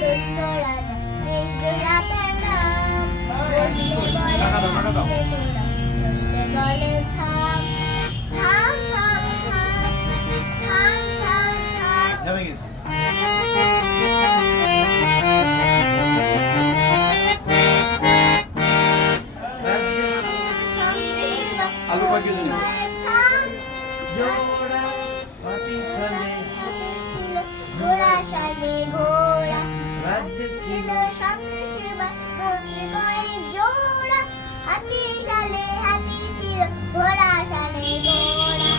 দৈন্য রাজা দেশ জোড়া তার নাম বসলে বলে হাঁটলে দোলা চললে বলে থাম থাম থাম থাম থাম থাম থাম জমে গেছে আলু পাখি নেব জোড়া পাতি সালে ছিল ঘোড়া সালে ঘোড়া রাজ্যে ছিল ছিল সন্ত্রাসীর মন্ত্রী কয়েক জোড়া হাতি সালে হাতি ছিল ঘোড়া সালে ঘোড়া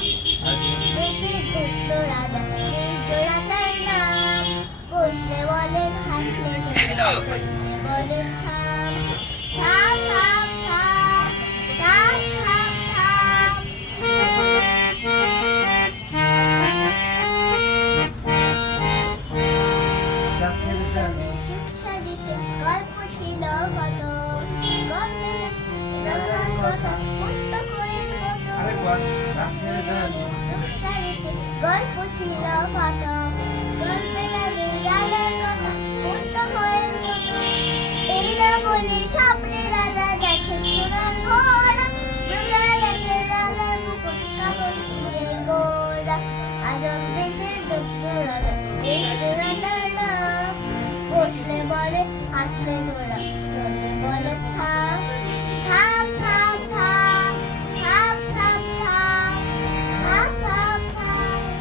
দেশের ধন্য রাজা দেশ জোড়া তার নাম বসলে বলেন হাঁটলে চললে বলেন থাম থাম থাম থাম থাম থাম থাম গাছের ডালে শিক্ষা দিতে গল্প ছিল কত গল্পের রাজার কথা মুক্ত করে কত আরেকবার গাছের ডালে শিক্ষা দিতে গল্প ছিল কত গল্পের আগে রাজার কথা মুক্ত করে কত এই না বলে সামনে রাজা দেখে সোনার ঘোড়া প্রজা দেখে রাজার মুকুট কাগজ দিয়ে গোড়া আজব দেশের দৈন্য রাজা দেশ জোড়া তার নাম বসলে বলে হাঁটলে জোড়া চললে বলে থাম